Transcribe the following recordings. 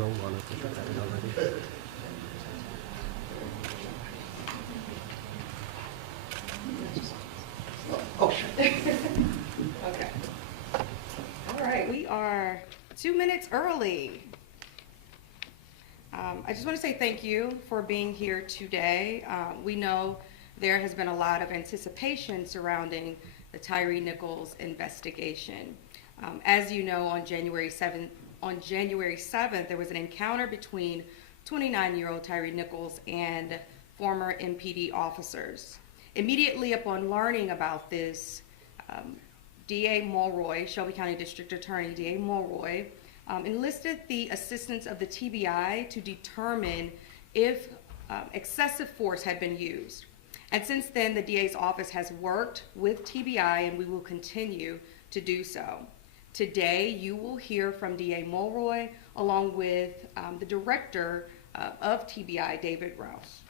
roll on it if you haven't already. Oh, sure. Okay. All right, we are 2 minutes early. I just want to say thank you for being here today. We know there has been a lot of anticipation surrounding the Tyre Nichols investigation. As you know, on January 7th, there was an encounter between 29-year-old Tyre Nichols and former MPD officers. Immediately upon learning about this, DA Mulroy, Shelby County District Attorney DA Mulroy, enlisted the assistance of the TBI to determine if excessive force had been used. And since then, the DA's office has worked with TBI, and we will continue to do so. Today, you will hear from DA Mulroy along with the director of TBI, David Rouse.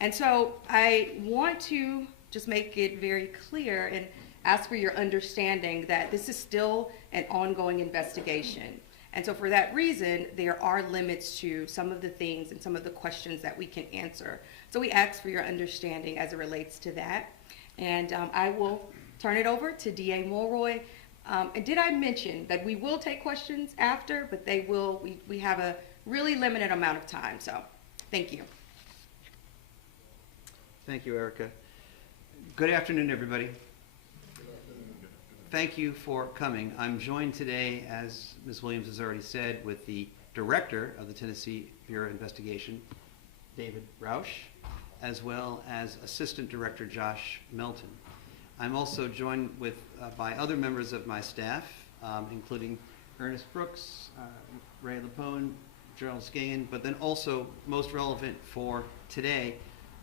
And so I want to just make it very clear and ask for your understanding that this is still an ongoing investigation. And so for that reason, there are limits to some of the things and some of the questions that we can answer. So we ask for your understanding as it relates to that. And I will turn it over to DA Mulroy. And did I mention that we will take questions after, but we have a really limited amount of time. So thank you. Thank you, Erica. Good afternoon, everybody. Thank you for coming. I'm joined today, as Ms. Williams has already said, with the director of the Tennessee Bureau of Investigation, David Roush, as well as Assistant Director Josh Melton. I'm also joined by other members of my staff, including Ernest Brooks, Ray Lapone, Gerald Skahan, but then also, most relevant for today,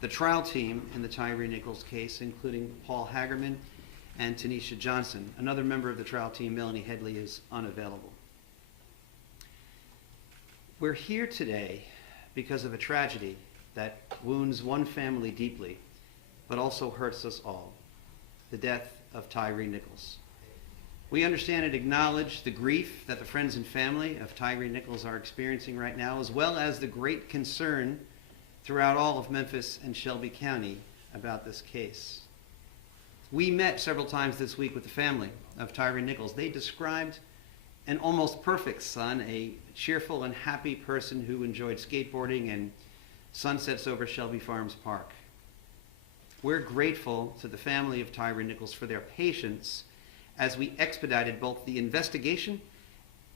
the trial team in the Tyre Nichols case, including Paul Hagerman and Tanisha Johnson. Another member of the trial team, Melanie Headley, is unavailable. We're here today because of a tragedy that wounds one family deeply, but also hurts us all: the death of Tyre Nichols. We understand and acknowledge the grief that the friends and family of Tyre Nichols are experiencing right now, as well as the great concern throughout all of Memphis and Shelby County about this case. We met several times this week with the family of Tyre Nichols. They described an almost perfect son, a cheerful and happy person who enjoyed skateboarding and sunsets over Shelby Farms Park. We're grateful to the family of Tyre Nichols for their patience as we expedited both the investigation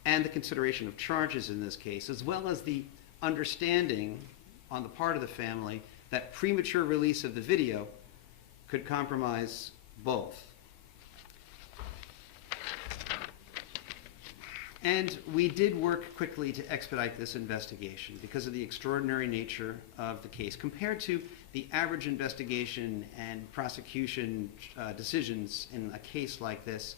and the consideration of charges in this case, as well as the understanding on the part of the family that premature release of the video could compromise both. And we did work quickly to expedite this investigation because of the extraordinary nature of the case. Compared to the average investigation and prosecution decisions in a case like this,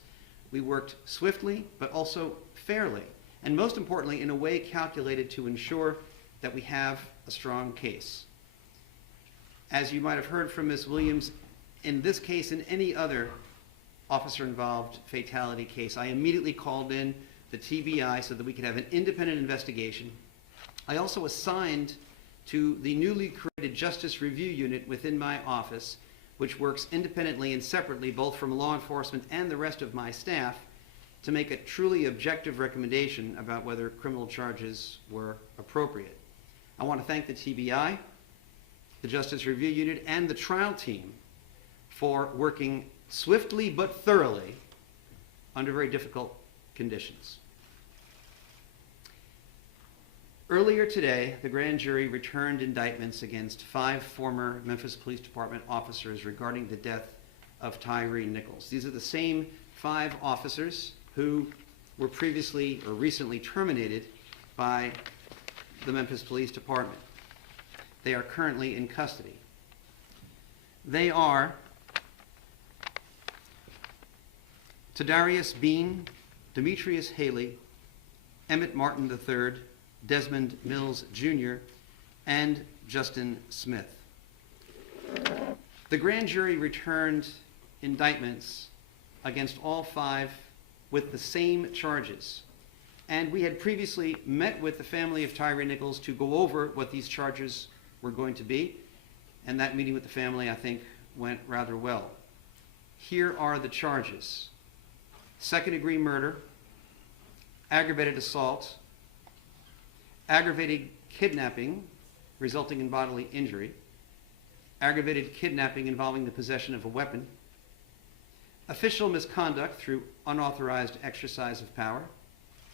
we worked swiftly but also fairly, and most importantly, in a way calculated to ensure that we have a strong case. As you might have heard from Ms. Williams, in this case and any other officer-involved fatality case, I immediately called in the TBI so that we could have an independent investigation. I also assigned to the newly created Justice Review Unit within my office, which works independently and separately both from law enforcement and the rest of my staff, to make a truly objective recommendation about whether criminal charges were appropriate. I want to thank the TBI, the Justice Review Unit, and the trial team for working swiftly but thoroughly under very difficult conditions. Earlier today, the grand jury returned indictments against 5 former Memphis Police Department officers regarding the death of Tyre Nichols. These are the same 5 officers who were previously or recently terminated by the Memphis Police Department. They are currently in custody. They are Tadarius Bean, Demetrius Haley, Emmett Martin III, Desmond Mills Jr., and Justin Smith. The grand jury returned indictments against all 5 with the same charges. And we had previously met with the family of Tyre Nichols to go over what these charges were going to be. And that meeting with the family, I think, went rather well. Here are the charges: second-degree murder, aggravated assault, aggravated kidnapping resulting in bodily injury, aggravated kidnapping involving the possession of a weapon, official misconduct through unauthorized exercise of power,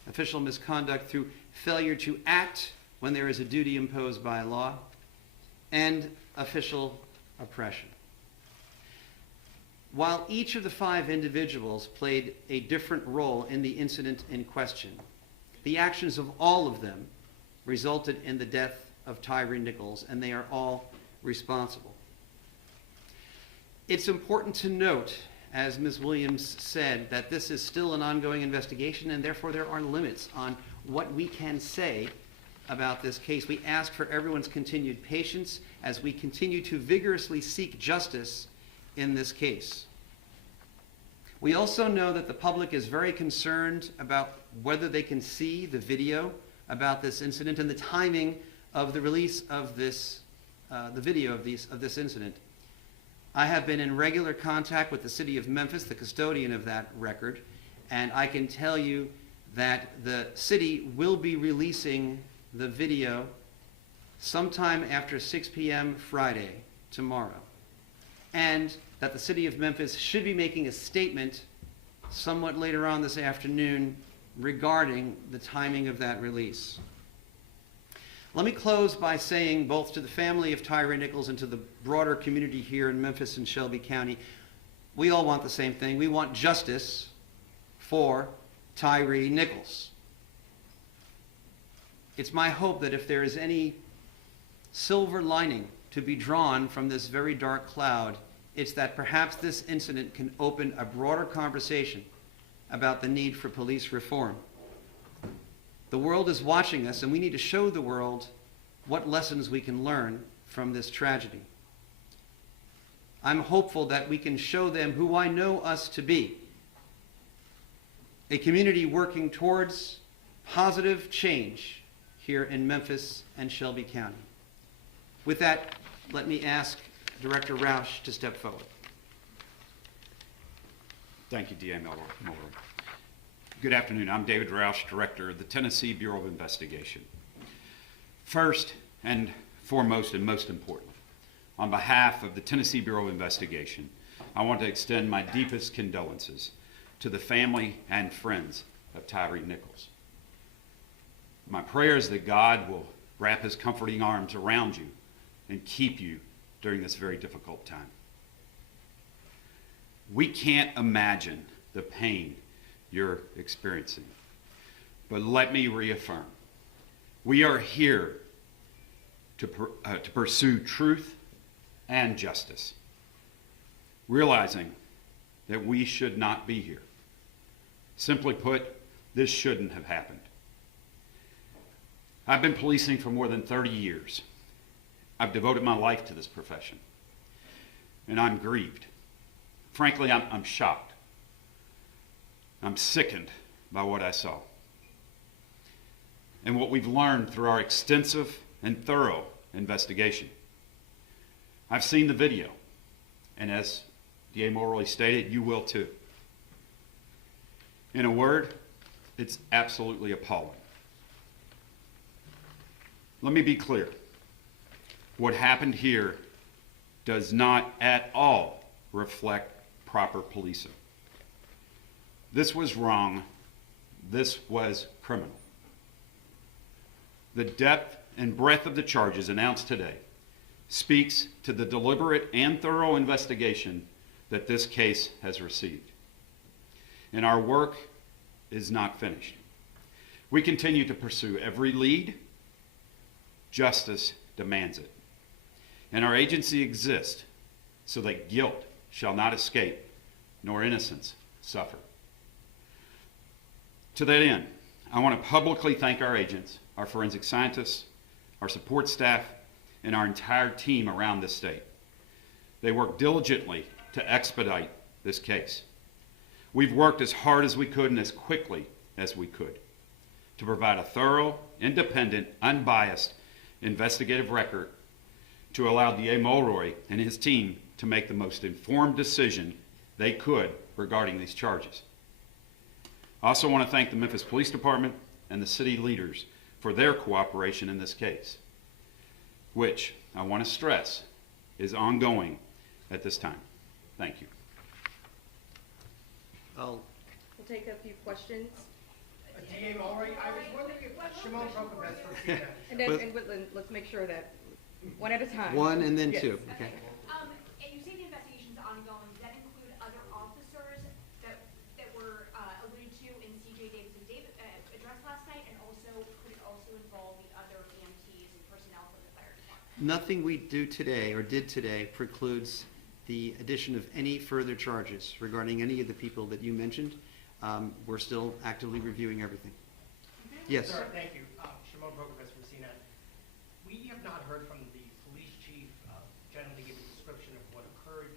official misconduct through failure to act when there is a duty imposed by law, and official oppression. While each of the 5 individuals played a different role in the incident in question, the actions of all of them resulted in the death of Tyre Nichols, and they are all responsible. It's important to note, as Ms. Williams said, that this is still an ongoing investigation, and therefore there are limits on what we can say about this case. We ask for everyone's continued patience as we continue to vigorously seek justice in this case. We also know that the public is very concerned about whether they can see the video about this incident and the timing of the release of this, the video of this incident. I have been in regular contact with the city of Memphis, the custodian of that record, and I can tell you that the city will be releasing the video sometime after 6 p.m. Friday, tomorrow, and that the city of Memphis should be making a statement somewhat later on this afternoon regarding the timing of that release. Let me close by saying, both to the family of Tyre Nichols and to the broader community here in Memphis and Shelby County, we all want the same thing. We want justice for Tyre Nichols. It's my hope that if there is any silver lining to be drawn from this very dark cloud, it's that perhaps this incident can open a broader conversation about the need for police reform. The world is watching us, and we need to show the world what lessons we can learn from this tragedy. I'm hopeful that we can show them who I know us to be, a community working towards positive change here in Memphis and Shelby County. With that, let me ask Director Roush to step forward. Thank you, D.A. Miller. Good afternoon. I'm David Roush, Director of the Tennessee Bureau of Investigation. First and foremost, and most importantly, on behalf of the Tennessee Bureau of Investigation, I want to extend my deepest condolences to the family and friends of Tyre Nichols. My prayer is that God will wrap his comforting arms around you and keep you during this very difficult time. We can't imagine the pain you're experiencing, but let me reaffirm, we are here to pursue truth and justice, realizing that we should not be here. Simply put, this shouldn't have happened. I've been policing for more than 30 years. I've devoted my life to this profession, and I'm grieved. Frankly, I'm shocked. I'm sickened by what I saw and what we've learned through our extensive and thorough investigation. I've seen the video, and as D.A. Morley stated, you will too. In a word, it's absolutely appalling. Let me be clear. What happened here does not at all reflect proper policing. This was wrong. This was criminal. The depth and breadth of the charges announced today speaks to the deliberate and thorough investigation that this case has received. And our work is not finished. We continue to pursue every lead. Justice demands it. And our agency exists so that guilt shall not escape, nor innocence suffer. To that end, I want to publicly thank our agents, our forensic scientists, our support staff, and our entire team around the state. They worked diligently to expedite this case. We've worked as hard as we could and as quickly as we could. to provide a thorough, independent, unbiased investigative record to allow DA Mulroy and his team to make the most informed decision they could regarding these charges. I also want to thank the Memphis Police Department and the city leaders for their cooperation in this case, which I want to stress is ongoing at this time. Thank you. I'll We'll take a few questions. DA Mulroy, I was wondering if Shimon Prokopetz from CNET. And then, But- and Whitland, let's make sure that, one at a time. one and then Yes. two. Okay. And you say the investigation's ongoing, does that include other officers that were alluded to in CJ Davis' address last night, and also, could it also involve the other EMTs and personnel from the fire department? Nothing we do today or did today precludes the addition of any further charges regarding any of the people that you mentioned. We're still actively reviewing everything. Yes. Sir, thank you. Shimon Prokopetz from CNET. We have not heard from the police chief generally give a description of what occurred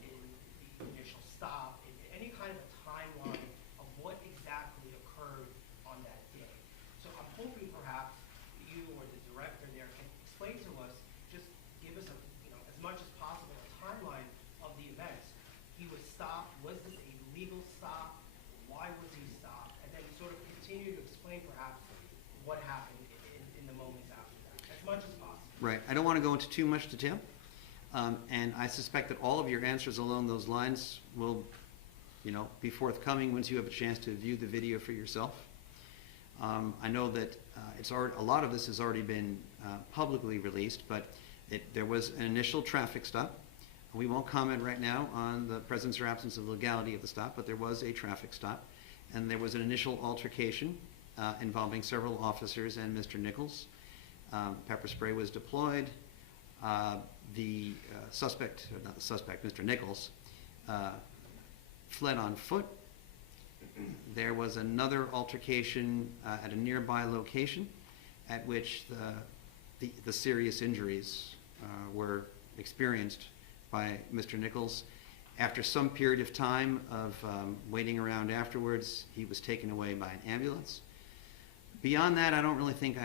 in the initial stop, any kind of a timeline of what exactly occurred on that day. So I'm hoping perhaps you or the director there can explain to us, just give us as much as possible a timeline of the events. He was stopped. Was this a legal stop? Why was he stopped? And then sort of continue to explain perhaps what happened in the moments after that, as much as possible. Right. I don't want to go into too much detail. And I suspect that all of your answers along those lines will, be forthcoming once you have a chance to view the video for yourself. I know that a lot of this has already been publicly released, but there was an initial traffic stop. We won't comment right now on the presence or absence of legality of the stop, but there was a traffic stop, and there was an initial altercation involving several officers and Mr. Nichols. Pepper spray was deployed. The suspect, not the suspect, Mr. Nichols, fled on foot. There was another altercation at a nearby location at which the serious injuries were experienced by Mr. Nichols. After some period of time of waiting around afterwards, he was taken away by an ambulance. Beyond that, I don't really think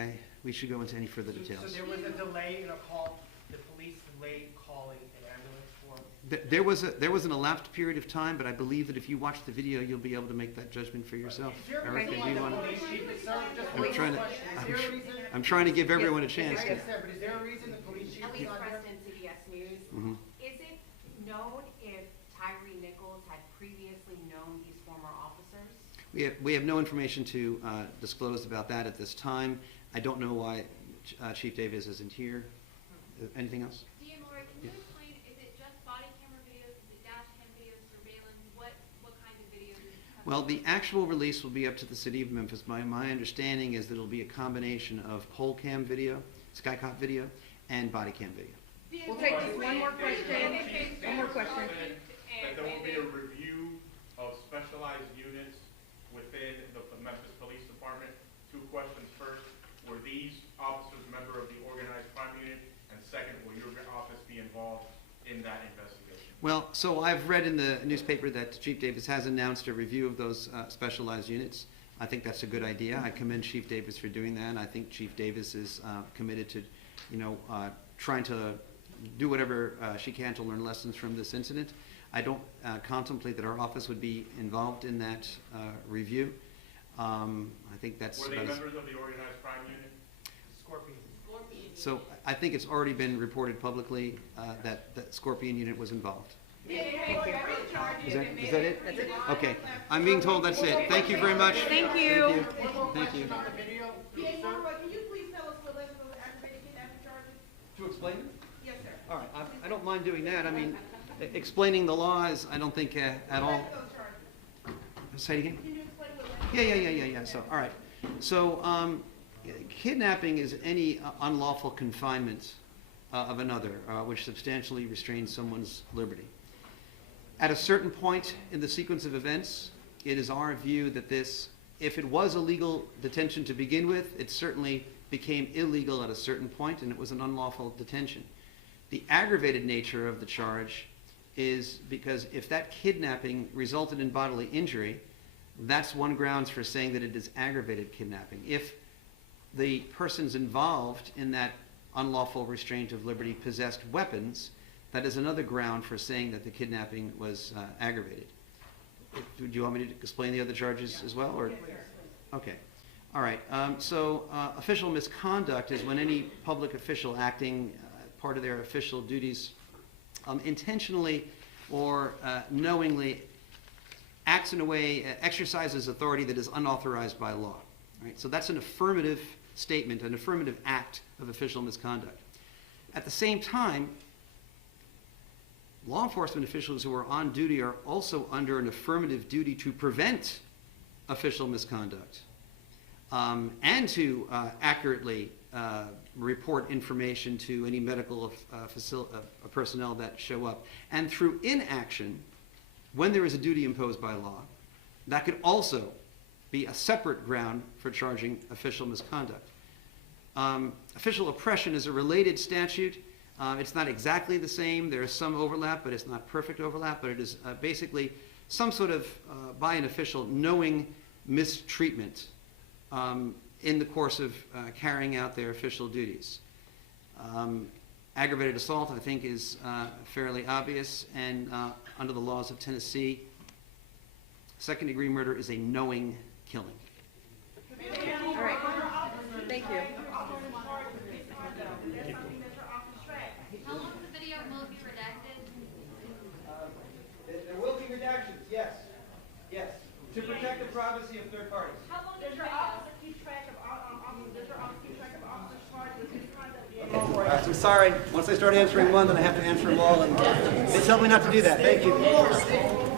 we should go into any further details. So there was a delay in a call, the police delayed calling an ambulance for? There was an elapsed period of time, but I believe that if you watch the video, you'll be able to make that judgment for yourself. Is there a Erica, reason do why you the want police chief, sir, just I'm one trying to- question. Is there a reason? I'm trying to give everyone a chance I to. guess, sir, but is there a reason the police chief At is least not there? Preston, CBS News. Mhm. Is it known if Tyre Nichols had previously known these former officers? We have no information to disclose about that at this time. I don't know why Chief Davis isn't here. Anything else? DA Mulroy, can you explain, is it just body camera videos, is it dash cam videos, surveillance, what kind of videos is it? Well, the actual release will be up to the city of Memphis. My understanding is that it'll be a combination of pole cam video, skycop video, and body cam video. We'll take just one more question. One more question. That there will be a review of specialized units within the Memphis Police Department. Two questions. First, were these officers member of the organized crime unit? And second, will your office be involved in that investigation? Well, so I've read in the newspaper that Chief Davis has announced a review of those specialized units. I think that's a good idea. I commend Chief Davis for doing that, and I think Chief Davis is committed to, trying to do whatever she can to learn lessons from this incident. I don't contemplate that our office would be involved in that review. I think that's Were they about as- members of the organized crime unit? Scorpion. So I think it's already been reported publicly that the Scorpion unit was involved. Is that it? That's it. Okay. I'm being told that's it. Thank you very much. Thank you. One more Thank you. question on the video. DA Sir? Mulroy, can you please tell us what led to those aggravated kidnapping charges? To explain it? Yes, sir. All right. I don't mind doing that. I mean, explaining the law is, I don't think at all. What led to those charges? Say it again? Can you explain what led to Yeah. So, all right. So, kidnapping is any unlawful confinement of another, which substantially restrains someone's liberty. At a certain point in the sequence of events, it is our view that this, if it was a legal detention to begin with, it certainly became illegal at a certain point, and it was an unlawful detention. The aggravated nature of the charge is because if that kidnapping resulted in bodily injury, that's one grounds for saying that it is aggravated kidnapping. If the persons involved in that unlawful restraint of liberty possessed weapons, that is another ground for saying that the kidnapping was aggravated. Do you want me to explain the other charges as well? Or? Okay. All right. Official misconduct is when any public official acting part of their official duties intentionally or knowingly acts in a way, exercises authority that is unauthorized by law. Right? So that's an affirmative statement, an affirmative act of official misconduct. At the same time, law enforcement officials who are on duty are also under an affirmative duty to prevent official misconduct and to accurately report information to any medical personnel that show up. And through inaction, when there is a duty imposed by law, that could also be a separate ground for charging official misconduct. Official oppression is a related statute. It's not exactly the same. There is some overlap, but it's not perfect overlap, but it is basically some sort of, by an official, knowing mistreatment in the course of carrying out their official duties. Aggravated assault, I think, is fairly obvious, and under the laws of Tennessee, second-degree murder is a knowing killing. All right. Thank you. How long the video will be redacted? There will be redactions, yes. Yes. To protect the privacy of third parties. How long Does is your your office keep track of, does your office keep track of officers charged with misconduct? I'm sorry. Once I start answering one, then I have to answer them all, and they tell me not to do that. Thank you.